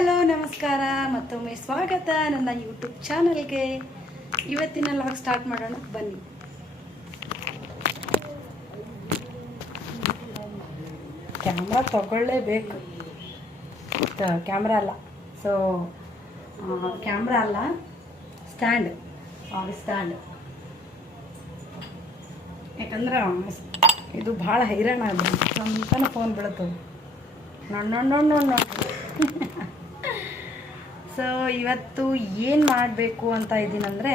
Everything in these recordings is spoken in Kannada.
ಹಲೋ ನಮಸ್ಕಾರ, ಮತ್ತೊಮ್ಮೆ ಸ್ವಾಗತ ನನ್ನ ಯೂಟ್ಯೂಬ್ ಚಾನಲ್ಗೆ. ಇವತ್ತಿನ ಲಾಗ್ ಸ್ಟಾರ್ಟ್ ಮಾಡೋಣ ಬನ್ನಿ. ಕ್ಯಾಮ್ರಾ ತಗೊಳ್ಳೇಬೇಕು. ಕ್ಯಾಮ್ರಾ ಅಲ್ಲ, ಕ್ಯಾಮ್ರಾ ಅಲ್ಲ, ಸ್ಟ್ಯಾಂಡ್. ಯಾಕಂದ್ರೆ ಇದು ಭಾಳ ಹೈರಾಣ ಅದು, ಸ್ವಂತನ ಫೋನ್ ಬೀಳುತ್ತದು. ನೋಡ್ ಸೊ ಇವತ್ತು ಏನು ಮಾಡಬೇಕು ಅಂತ ಇದ್ದೀನಂದರೆ,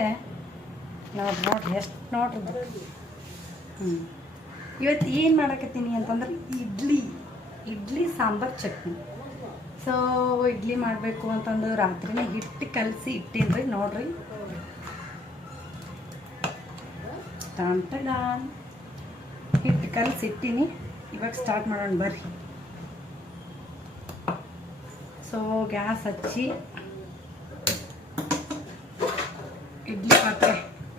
ನೋಡ್ರಿ ಎಷ್ಟು ನೋಡ್ರಿ. ಇವತ್ತು ಏನು ಮಾಡಕತ್ತೀನಿ ಅಂತಂದ್ರೆ ಇಡ್ಲಿ ಸಾಂಬಾರು ಚಟ್ನಿ. ಸೊ ಇಡ್ಲಿ ಮಾಡಬೇಕು ಅಂತಂದು ರಾತ್ರಿನೇ ಹಿಟ್ಟು ಕಲಸಿ ಇಟ್ಟೀನಿ ರೀ. ನೋಡ್ರಿ, ಹಿಟ್ಟು ಕಲಸಿ ಇಟ್ಟೀನಿ. ಇವಾಗ ಸ್ಟಾರ್ಟ್ ಮಾಡೋಣ ಬರ್ರಿ. ಸೊ ಗ್ಯಾಸ್ ಹಚ್ಚಿ ಇಡ್ಲಿ ಪಾತ್ರೆ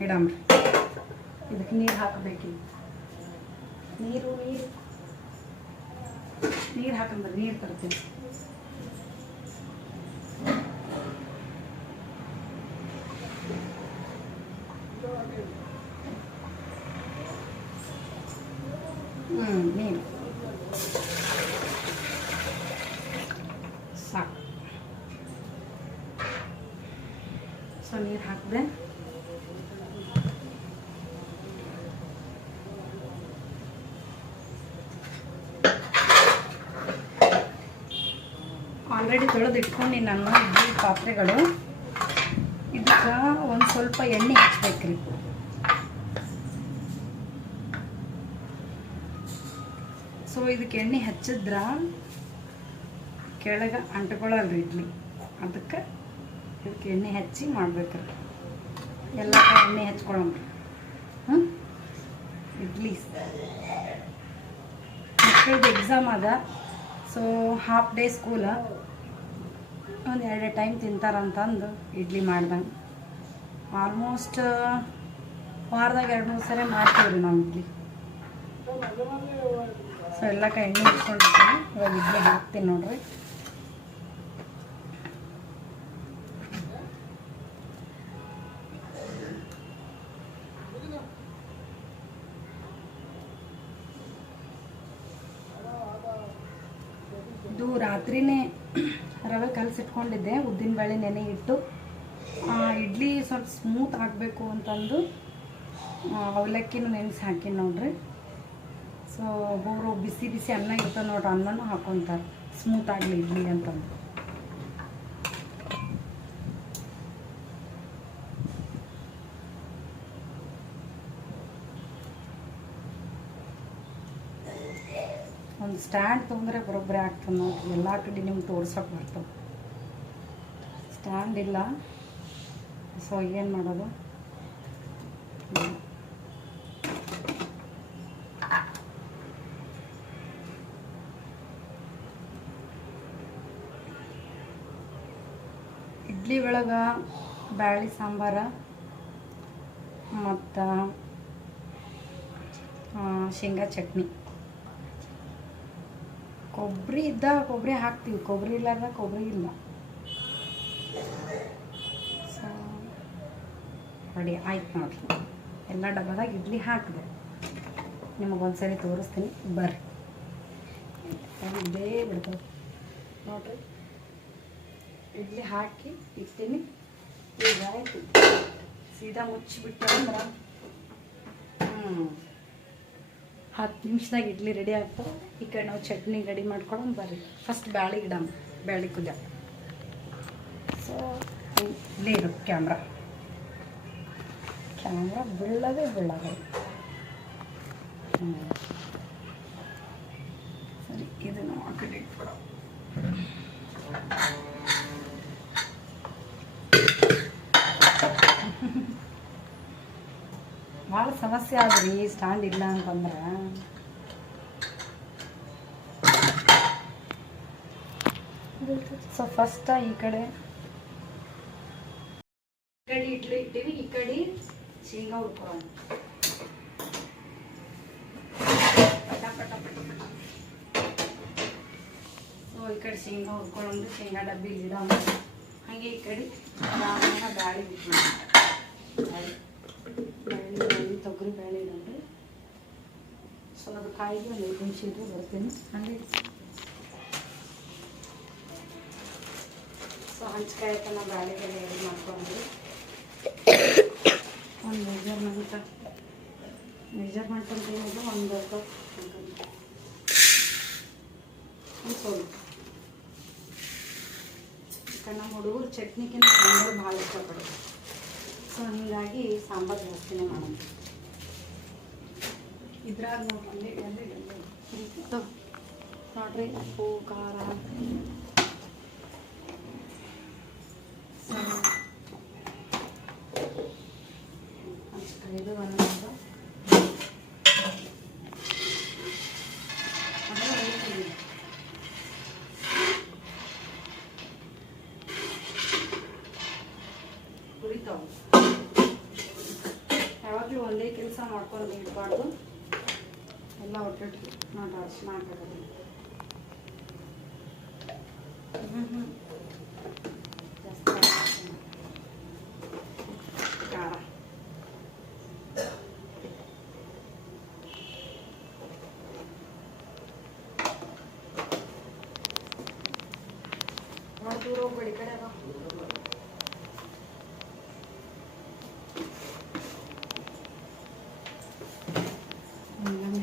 ಇಡಮ್ರಿ. ಇದಕ್ಕೆ ನೀರು ಹಾಕಬೇಕು. ನೀರು ಹಾಕಂಬ್ರಿ. ನೀರು ತರ್ತೀನಿ. ನೀರು ಸಾಕು. ಸೊ ನೀರು ಹಾಕಿದೆ. ಆಲ್ರೆಡಿ ತೊಳೆದು ಇಟ್ಕೊಂಡು ನಾನು ಇಡ್ಲಿ ಪಾತ್ರೆಗಳು. ಇದಕ್ಕೆ ಒಂದು ಸ್ವಲ್ಪ ಎಣ್ಣೆ ಹಚ್ಬೇಕ್ರಿ. ಸೊ ಇದಕ್ಕೆ ಎಣ್ಣೆ ಹಚ್ಚಿದ್ರ ಕೆಳಗೆ ಅಂಟ್ಕೊಳ್ಳಲ್ರಿ ಇಡ್ಲಿ. ಅದಕ್ಕೆ ಇದಕ್ಕೆ ಎಣ್ಣೆ ಹಚ್ಚಿ ಮಾಡ್ಬೇಕ್ರಿ. ಎಲ್ಲ ಎಣ್ಣೆ ಹಚ್ಕೊಳ್ಳೋಣ್ರಿ. ಇಡ್ಲಿ ಮಕ್ಕಳದ್ದು ಎಕ್ಸಾಮ್ ಅದ. ಸೊ ಹಾಫ್ ಡೇ ಸ್ಕೂಲ, ಒಂದು 2 ಟೈಮ್ ತಿಂತಾರಂತಂದು ಇಡ್ಲಿ ಮಾಡ್ದಂಗೆ. ಆಲ್ಮೋಸ್ಟ್ ವಾರದಾಗ 2-3 ಸರಿ ಮಾಡ್ತೀವ್ರಿ ನಾವು ಇಡ್ಲಿ. ಸೊ ಎಲ್ಲ ಎಣ್ಣೆ ಹಚ್ಕೊಂಡಿರ್ತೀನಿ. ಇವಾಗ ಇಡ್ಲಿ ಹಾಕ್ತೀನಿ ನೋಡ್ರಿ. ಇದು ರಾತ್ರಿನೇ ರವೆ ಕಲಸಿಟ್ಕೊಂಡಿದ್ದೆ. ಉದ್ದಿನಬೇಳೆ ನೆನೆ ಇಟ್ಟು ಇಡ್ಲಿ ಸ್ವಲ್ಪ ಸ್ಮೂತ್ ಆಗಬೇಕು ಅಂತಂದು ಅವಲಕ್ಕಿನೂ ನೆನೆಸಿ ಹಾಕಿನಿ ನೋಡ್ರಿ. ಸೊ ಒಬ್ಬೊಬ್ರು ಬಿಸಿ ಬಿಸಿ ಅನ್ನ ಇರ್ತದೆ ನೋಡ್ರಿ, ಅನ್ನನೂ ಹಾಕೊತಾರೆ ಸ್ಮೂತ್ ಆಗಲಿ ಇಡ್ಲಿ ಅಂತಂದು. ಒಂದು ಸ್ಟ್ಯಾಂಡ್ ತೊಗೊಂಡ್ರೆ ಬರೋಬ್ಬರಿ ಆಗ್ತದೆ ನೋಡ್ರಿ. ಎಲ್ಲ ಕಡೆ ನಿಮ್ಗೆ ತೋರ್ಸೋಕೆ ಬರ್ತದೆ. ಸ್ಟ್ಯಾಂಡ್ ಇಲ್ಲ. ಸೊ ಏನು ಮಾಡೋದು? ಇಡ್ಲಿ ಒಳಗೆ ಬ್ಯಾಳಿ ಸಾಂಬಾರ ಮತ್ತು ಶೇಂಗಾ ಚಟ್ನಿ. ಕೊಬ್ಬರಿ ಇದ್ದಾಗ ಕೊಬ್ಬರಿ ಹಾಕ್ತೀವಿ, ಕೊಬ್ಬರಿ ಇಲ್ಲಾರ್ದಾಗ ಕೊಬ್ಬರಿ ಇಲ್ಲ. ಸೊ ರೆಡಿ ಆಯ್ತು ನೋಡಿರಿ. ಎಲ್ಲ ಡಬ್ಬದಾಗ ಇಡ್ಲಿ ಹಾಕಿದೆ. ನಿಮಗೊಂದ್ಸರಿ ತೋರಿಸ್ತೀನಿ ಬರ್ರಿ. ಇದೇ ಬಿಡ್ತದೆ ನೋಡಿರಿ. ಇಡ್ಲಿ ಹಾಕಿ ಇಡ್ತೀನಿ. ಈಗ ಆಯಿತು. ಸೀದಾ ಮುಚ್ಚಿಬಿಟ್ಟಂದ್ರೆ 10 ನಿಮಿಷದಾಗ ಇಡ್ಲಿ ರೆಡಿ ಆಗ್ತದೆ. ಈ ಕಡೆ ನಾವು ಚಟ್ನಿ ರೆಡಿ ಮಾಡ್ಕೊಂಡು ಬರ್ರಿ. ಫಸ್ಟ್ ಬ್ಯಾಳಿ ಇಡಮ್, ಬ್ಯಾಳಿ ಕುದ. ಸೊ ಇಲ್ಲೇ ಇರುತ್ತೆ ಕ್ಯಾಮ್ರಾ ಬೀಳೋದೇ ಸರಿ. ಇದನ್ನು ಆ ಕಡೆ ಇಟ್ಬಿಡೋ. ಭಾಳ ಸಮಸ್ಯೆ ಆದ್ರಿ ಸ್ಟ್ಯಾಂಡ್ ಇಲ್ಲ ಅಂತಂದ್ರೆ. ಸೊ ಫಸ್ಟ್ ಈ ಕಡೆ ಇಡ್ಲಿ ಇಟ್ಟಿವಿ, ಈ ಕಡೆ ಶೇಂಗಾ ಹುರ್ಕೊಳ್ಳೋಣ. ಪಟ ಪಟ ಪಟ ಪಟ. ಸೊ ಈ ಕಡೆ ಶೇಂಗಾ ಹುರ್ಕೊಂಡು ಶೇಂಗಾ ಡಬ್ಬಿ ಇಡೋಣ. ಹಾಗೆ ಈ ಕಡೆ ಆಮೇಲೆ ಬ್ಯಾಳಿ ಬಿಟ್ಟು ಬ್ಯಾಳಿ ತೊಗರಿ ಬ್ಯಾಳಿ ಇಡೋಣ. ಸೊ ಅದು ಕಾಯಿಗೆ ಒಂದು 5 ನಿಮಿಷ ಇದ್ದು ಬರ್ತೀನಿ. ಹಾಗೆ ಸೊ ಹಂಚ್ಕಾಯಿ ಆಯ್ತು ನಾವು ಬ್ಯಾಳಿಗೆಲ್ಲ ರೆಡಿ ಮಾಡ್ಕೊಂಡು ಒಂದು ಮೆಜರ್ಮೆಂಟ್ ಅಂತ ಏನಿದೆ ಒಂದು ಕಪ್ ಅನ್ಸೋದು. ಯಾಕಂದ್ರೆ ನಮ್ಮ ಹುಡುಗರು ಚಟ್ನಿಗಿಂತ ಸಾಂಬಾರು ಭಾಳ ಇಷ್ಟಪಡೋದು. ಸೊ ಹೀಗಾಗಿ ಸಾಂಬಾರು ಜಾಸ್ತಿನೇ ಮಾಡೋದು. ಇದ್ರಾಗ ನೋಡ್ರಿ ನೋಡ್ರಿ ಉಪ್ಪು ಖಾರ ಇದು ಒಂದು ಕುರಿತಾವು. ಯಾವಾಗಲೂ ಒಂದೇ ಕೆಲಸ ಮಾಡ್ಕೊಂಡು ಇಡಬಾರ್ದು, ಎಲ್ಲ ಒಟ್ಟೊಟ್ಟಿಗೆ ನೋಡ್ರಿ ಅರ್ಶಿನ ಹಾಕೋದು. ಜಾಸ್ತಿ ಖಾರ ದೂರ ಹೋಗ್ಬೇಡಿ, ಕಡೆ ಬಾ.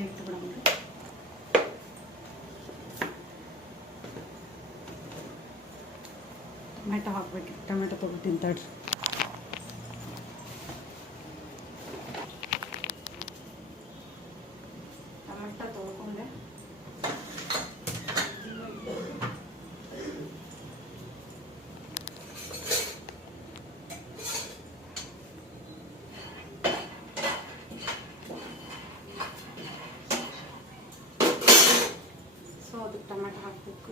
ಇಟ್ಟು ಬಿಡೋಣ. ಟೊಮೆಟೊ ಹಾಕ್ಬೇಕು. ಟೊಮೆಟೊ ತೊಗೊತೀನಿ ತಡ್ರಿ. ಟೊಮೆಟೊ ತೊಳ್ಕೊಂಡೆ ಟೊಮೆಟೊ ಹಾಕಬೇಕು.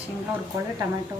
ಶೇಂಗಾ ಹುರ್ಕೊಳ್ಳಿ, ಟೊಮೆಟೊ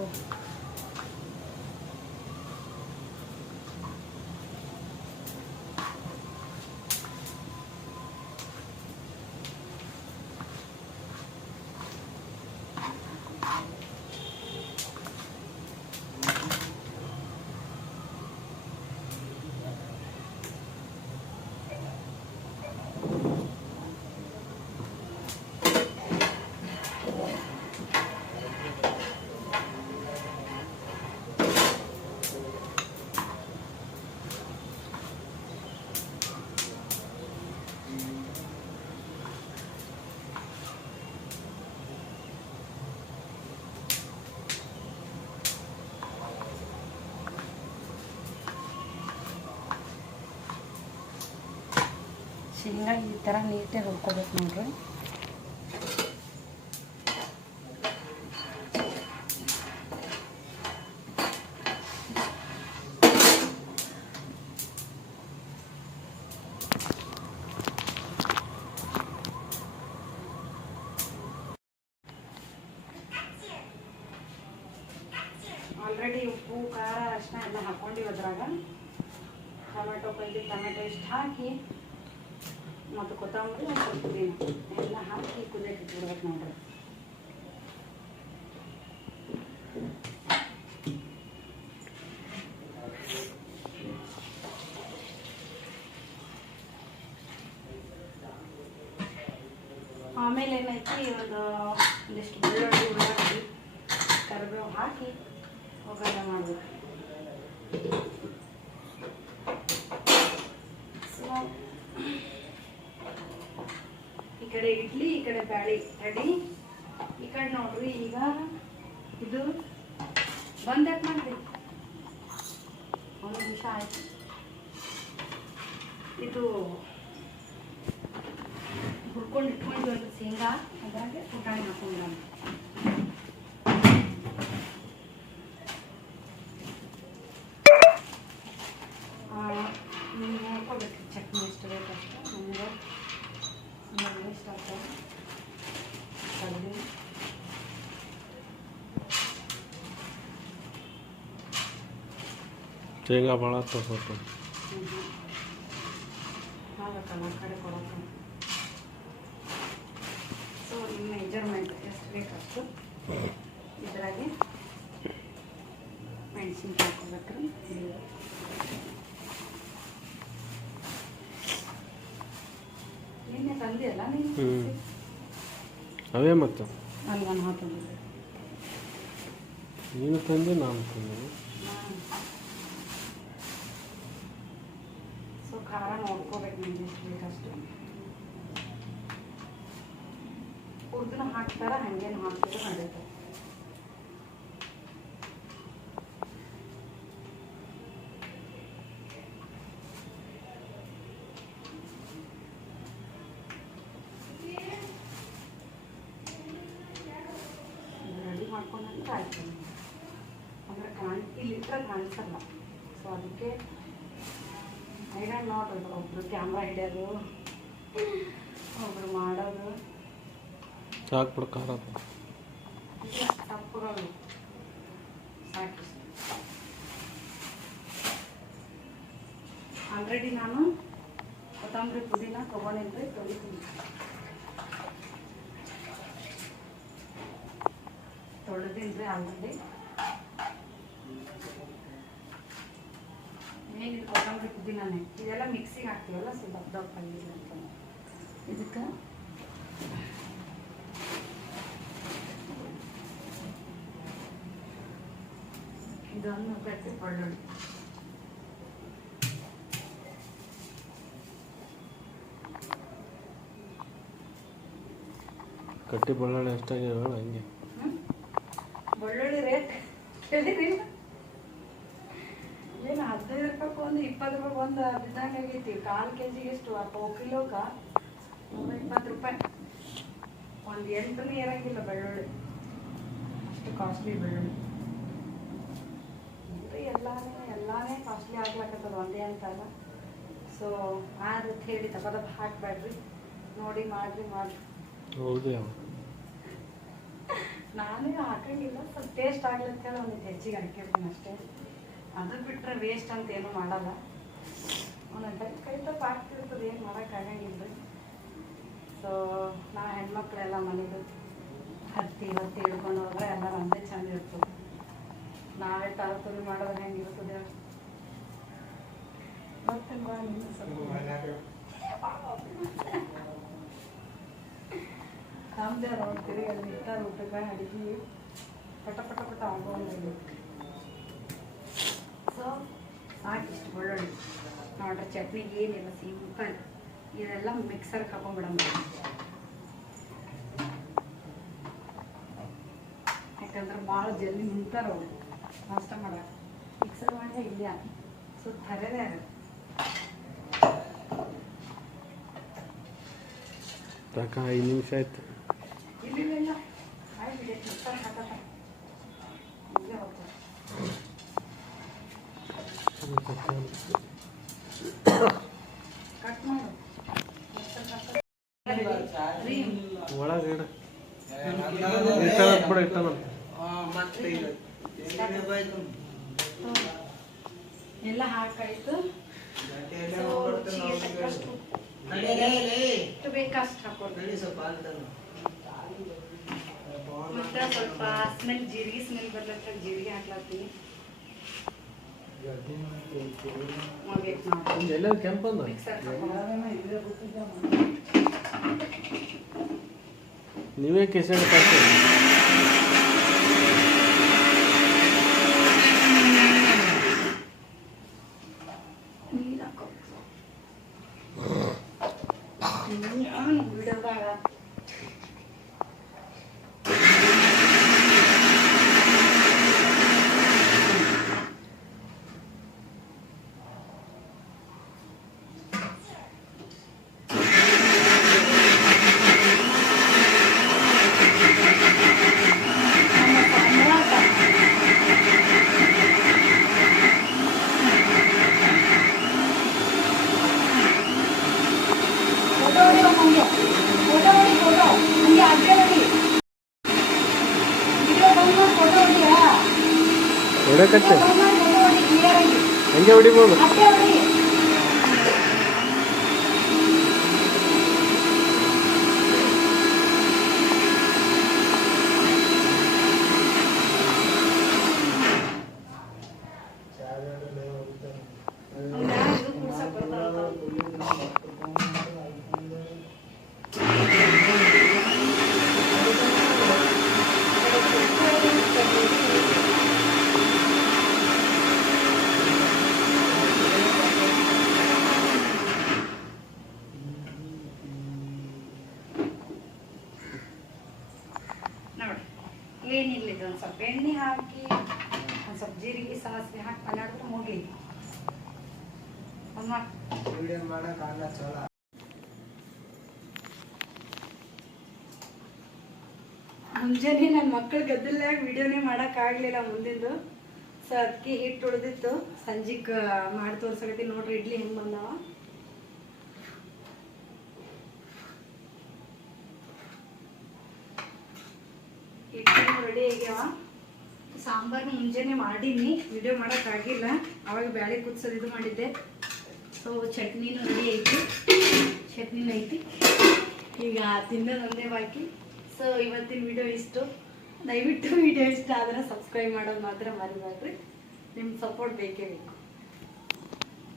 ಶೇಂಗಾ ಈ ಥರ ನೀಟಾಗಿ ಹುರ್ಕೋಬೇಕು ನೋಡ್ರಿ. ಆಲ್ರೆಡಿ ಉಪ್ಪು ಖಾರ ಅರಿಶಿನ ಎಲ್ಲ ಹಾಕ್ಕೊಂಡಿವಿ. ಅದ್ರಾಗ ಟೊಮೆಟೊ ಇಷ್ಟು ಹಾಕಿ ಮತ್ತು ಕೊತ್ತಂಬರಿ ಸ್ವಲ್ಪ ಪುದೀನ ಎಲ್ಲ ಹಾಕಿ ಕುದಿಯಕ್ಕೆ ಇಟ್ಬಿಡ್ಬೇಕು ನೋಡ್ರಿ. ಆಮೇಲೆ ಏನೈತಿ, ಒಂದಿಷ್ಟು ಬೆಳ್ಳುಳ್ಳಿ ಉಳ್ಳಾಗಡ್ಡಿ ಕರಿಬೇವು ಹಾಕಿ ಒಗ್ಗರಣೆ ಮಾಡಬೇಕು. ಸೊ ಈ ಕಡೆ ಇಡ್ಲಿ, ಈ ಕಡೆ ಬ್ಯಾಳಿ ರೆಡಿ. ಈ ಕಡೆ ನೋಡ್ರಿ ಈಗ ಇದು ಬಂದ್ ಯಾಕೆ ಮಾಡ್ರಿ, 1 ನಿಮಿಷ ಆಯ್ತು. ಇದು ಹುರ್ಕೊಂಡು ಇಟ್ಕೊಂಡು ಶೇಂಗಾ ಅದ್ರಾಗೆ ಪುಟಾಣಿ ಹಾಕೊಂಡ್ರ ನೀವು ನೋಡ್ಕೋಬೇಕು ಚಟ್ನಿ ಎಷ್ಟು ಬೇಕಷ್ಟು. ನಮಗೆ ಇಷ್ಟ ಆಗ್ತದೆ. ಕಡ್ಲಿ ಶೇಂಗಾ ಭಾಳ ತಗೋತು. ಎಲ್ಲ ಕಡೆ ಕೊಡೋಕೆ. ಸೊ ನಿಮ್ಮ ಮೆಜರ್ಮೆಂಟ್ ಎಷ್ಟು ಬೇಕಷ್ಟು ಇದರಾಗೆ ಮೆಣಸಿನ್ಕಾಯಿ ಹಾಕೋಬೇಕ್ರಿ. ನಿನ್ನೆ ತಂದೆಯಲ್ಲ ನೀನು ಅವೇ ಮತ್ತು ಅಲ್ವಾ ನಾವು ತಂದಿದ್ದೆ. ನೀನು ತಂದೆ ನಾನು ತಂದೆ. ಸೊ ಖಾರ ನೋಡ್ಕೋಬೇಕು ನಿಮ್ಗೆ ಎಷ್ಟು ಬೇಕಷ್ಟು. ಹುರಿದನ್ನ ಹಾಕ್ತಾರ ಹಂಗೇನು ಹಾಕ್ತಿದ್ರೆ ನಡೀತದೆ. ರೆಡಿ ಮಾಡ್ಕೊಂಡ್ರೆ ಆಯ್ತು. ಅಂದರೆ ಇಲ್ಲಿಟ್ರೆ ಕಾಣಿಸಲ್ಲ. ಸೊ ಅದಕ್ಕೆ ಐರನ್ ನೋಡ್ರಿ, ಒಬ್ರು ಕ್ಯಾಮ್ರಾ ಹಿಡಿಯೋದು, ಒಬ್ರು ಮಾಡೋದು. ಸಾಕ್ಬಿಡು ಖಾರ ತಪ್ಪುಗಳು ಸಾಕು. ಆಲ್ರೆಡಿ ನಾನು ಕೊತ್ತಂಬರಿ ಪುಡಿನ ತೊಗೊಂಡಿದ್ರಿ, ತೊಳೆದಿನ್ರಿ ಆಲ್ರೆಡಿ. ಏನಿದು ಕೊತ್ತಂಬರಿ ಪುದೀನೇ, ಇದೆಲ್ಲ ಮಿಕ್ಸಿಗೆ ಹಾಕ್ತೀವಲ್ಲ, ಸೊ ದಪ್ಪ ದಪ್ಪ ಆಗಿದೆ ಅಂತ. ಇದಕ್ಕೆ ಇದೊಂದು ಗಟ್ಟಿ ಬೆಳ್ಳುಳ್ಳಿ, ಕಟ್ಟಿ ಬೆಳ್ಳುಳ್ಳಿ ಎಷ್ಟಾಗ್ಯಾವ ಹೇಳ ಹಂಗೆ. ಬೆಳ್ಳುಳ್ಳಿ ರೇಟ್ ಕೇಳಿರಿಲ್ಲ ಏನು? 15 ರೂಪಾಯಿ ಒಂದು 20 ರೂಪಾಯಿ ಒಂದು ಬಿದ್ದಂಗೆ ಆಗೈತಿ. 1/4 kg ಎಷ್ಟು? 1 ಕಿಲೋಗೆ 120 ರೂಪಾಯಿ. ಒಂದು 8 ಇರಂಗಿಲ್ಲ ಬೆಳ್ಳುಳ್ಳಿ, ಅಷ್ಟು ಕಾಸ್ಟ್ಲಿ ಬೆಳ್ಳುಳ್ಳಿ. ಎಲ್ಲಾನೇ ಕಾಸ್ಟ್ಲಿ ಆಗ್ಲಕ್ಕತ್ತದ, ಒಂದೇ ಅಂತಲ್ಲ. ಸೊ ಅಂತ ಹೇಳಿ ದಪ್ಪ ಹಾಕ್ಬೇಡ್ರಿ, ನೋಡಿ ಮಾಡ್ರಿ. ಹೌದು, ನಾನೇ ಹಾಕಂಗಿಲ್ಲ, ಸ್ವಲ್ಪ ಟೇಸ್ಟ್ ಆಗ್ಲತ್ತೇಳಿ ಒಂದು ಹೆಚ್ಚಿಗೆ ಹಾಕಿರ್ತೀನಿ ಅಷ್ಟೇ. ಅದು ಬಿಟ್ಟರೆ ವೇಸ್ಟ್ ಅಂತ ಏನೂ ಮಾಡಲ್ಲ. ಒಂದೊಂದು ಟೈಮ್ ಕೈ ತಪ್ಪ ಆಗ್ತಿರ್ತದೆ, ಏನು ಮಾಡೋಕ್ಕಾಗಂಗಿಲ್ಲ. ಸೊ ನಾ ಹೆಣ್ಮಕ್ಳೆಲ್ಲ ಮನೇದು ಹತ್ತಿ ಹಿಡ್ಕೊಂಡು ಹೋದ್ರೆ ಎಲ್ಲ ನಮ್ಮದೇ ಚಂದ ಇರ್ತದೆ. ನಾವೇ ತಾರತುರಿ ಮಾಡೋದು ಹೆಂಗಿರ್ತದೆ ಗೊತ್ತಿಲ್ವಾ? ನಮ್ಮದೇ ನೋಡ್ತೀರಿ, ಅಲ್ಲಿ ಇಟ್ಟಾರ ಊಟಕ್ಕೆ ಅಡುಗೆ ಪಟ ಪಟ ಪಟ ಆಗೋಂಗಿಲ್ಲ. ಸೊ ಸಾಕಿಷ್ಟು ಬೆಳ್ಳುಳ್ಳಿ ನೋಡ್ರಿ. ಚಟ್ನಿಗೆ ಏನಿಲ್ಲ, ಸಿಂಪಲ್. ಇದೆಲ್ಲ ಮಿಕ್ಸರ್ಗೆ ಹಾಕೊಂಡ್ಬಿಡೋಣ. ಯಾಕಂದ್ರೆ ಭಾಳ ಜಲ್ದಿ ನಿಂತಾರ ಅವರು ನಾಷ್ಟ ಮಾಡೋಕೆ. ಮಿಕ್ಸರ್ ಮಾಡೇ ಇಲ್ಲ, ಸೊ ಥರದೇ ತಕ 5 ನಿಮಿಷ ಆಯ್ತು. ಇಲ್ಲ ಆಯ್ತು, ಮಿಕ್ಸರ್ ಹಾಕತ್ತ ಇಲ್ಲೇ ಹೋಗ್ತಾರೆ. ಕಟ್ ಮಾಡು, ಒಳಗೆ ಎಲ್ಲ ಹಾಕಾಯ್ತು. ಬೇಕಷ್ಟು ಹಾಕೊಡ್ತೀವಿ. ಮತ್ತೆ ಸ್ವಲ್ಪ ಸ್ಮೆಲ್, ಜೀರಿಗೆ ಸ್ಮೆಲ್ ಬರ್ಲತ್ತ, ಜೀರಿಗೆ ಹಾಕ್ಲತ್ತೀನಿ. ಕೆಂಪಂದ ನೀವೇ ಕೆಸರು ನೀರು ಹಾಕೋ ವಿಡಿಯೋದಾಗ. ಹೊಡಕತ್ತೆ ಹಂಗೆ ಹೊಡಿಬೋದು. ಏನಿಲ್ಲ ಇದು ಒಂದು ಸ್ವಲ್ಪ ಎಣ್ಣೆ ಹಾಕಿ ಒಂದು ಸ್ವಲ್ಪ ಜೀರಿಗೆ ಸಾಸಿವೆ ಹಾಕಿ ಮಾಡಿದ್ರೆ ಮುಗಿ ವಿಡಿಯೋ ಮಾಡೋಕ್ಕಾಗಲ್ಲ ಚಲೋ. ಮುಂಜಾನೆ ನನ್ನ ಮಕ್ಕಳು ಗದ್ದಲ್ಲಾಗ ವಿಡಿಯೋನೇ ಮಾಡೋಕ್ಕಾಗಲಿಲ್ಲ ಮುಂದಿಂದು. ಸೊ ಅದಕ್ಕೆ ಹಿಟ್ಟು ಉಳಿದಿತ್ತು ಸಂಜೆಗೆ ಮಾಡಿ ತೋರ್ಸಕತ್ತೀನಿ ನೋಡ್ರಿ ಇಡ್ಲಿ ಹೆಂಗೆ ಬಂದವ. ಹಿಟ್ಟು ರೆಡಿ ಆಗ್ಯಾವ. ಸಾಂಬಾರು ಮುಂಜಾನೆ ಮಾಡೀನಿ, ವಿಡಿಯೋ ಮಾಡೋಕ್ಕಾಗಿಲ್ಲ, ಅವಾಗ ಬೇಳೆ ಕುದಿಸೋದು ಇದು ಮಾಡಿದ್ದೆ. ಸೊ ಚಟ್ನಿನೂ ರೆಡಿ ಐತಿ, ಚಟ್ನಿನೂ ಐತಿ, ಈಗ ತಿನ್ನೋದು ಒಂದೇ ಬಾಕಿ. ಸೊ ಇವತ್ತಿನ ವಿಡಿಯೋ ಇಷ್ಟು. ದಯವಿಟ್ಟು ವಿಡಿಯೋ ಇಷ್ಟ ಆದರೆ ಸಬ್ಸ್ಕ್ರೈಬ್ ಮಾಡೋದು ಮಾತ್ರ ಮರಿಬೇಡ್ರಿ. ನಿಮ್ಮ ಸಪೋರ್ಟ್ ಬೇಕೇ ಬೇಕು.